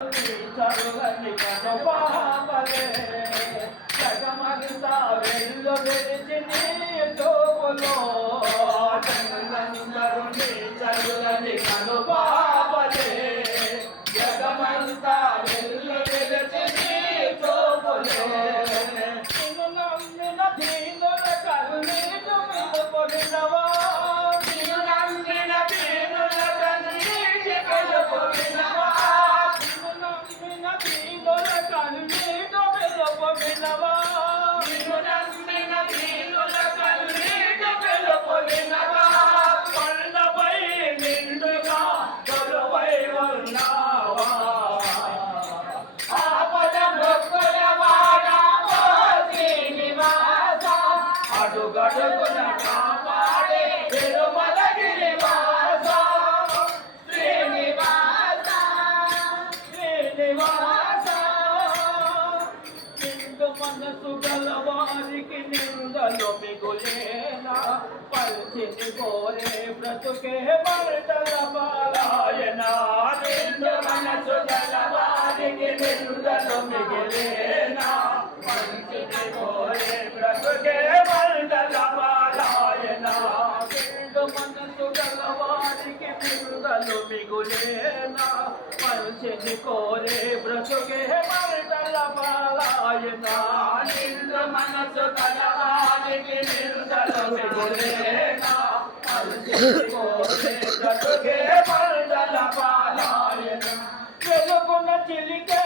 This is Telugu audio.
చల్లని కను పాపలే జగమంతా వెళ్ళు విడిచి నీ చూపులో జనులందరూ నీ చల్లని కను పాపలే జగమంతా వెళ్ళు విడిచి నీ చూపులో నిన్ను నమ్మిన దీనుల కన్నీరు పొడినవా నిన్ను నమ్మిన దీనుల కన్నీరు పొడినవా అడుగడుగున కాపాడే తిరుమలగిరి వాస శ్రీనివాస శ్రీనివాస నిండు మనసు గలవారికి నిందలు మిగులేనా పల్చిని కోరే బ్రతుకే మరటల పాలాయన నిండు మనసు గలవారికి నిందలు మిగులేనా పల్చిని కోరే బ్రతుకే మరటల పాలాయన నిండు మనసు గలవారికి నిందలు మిగులేనా పల్చిని కోరే బ్రతుకే మరటల పాలాయన నిండు మనసు గలవారికి నిందలు మిగులేనా పల్చిని కోరే బ్రతుకే మరటల పాలాయన వెలుగున చిలికే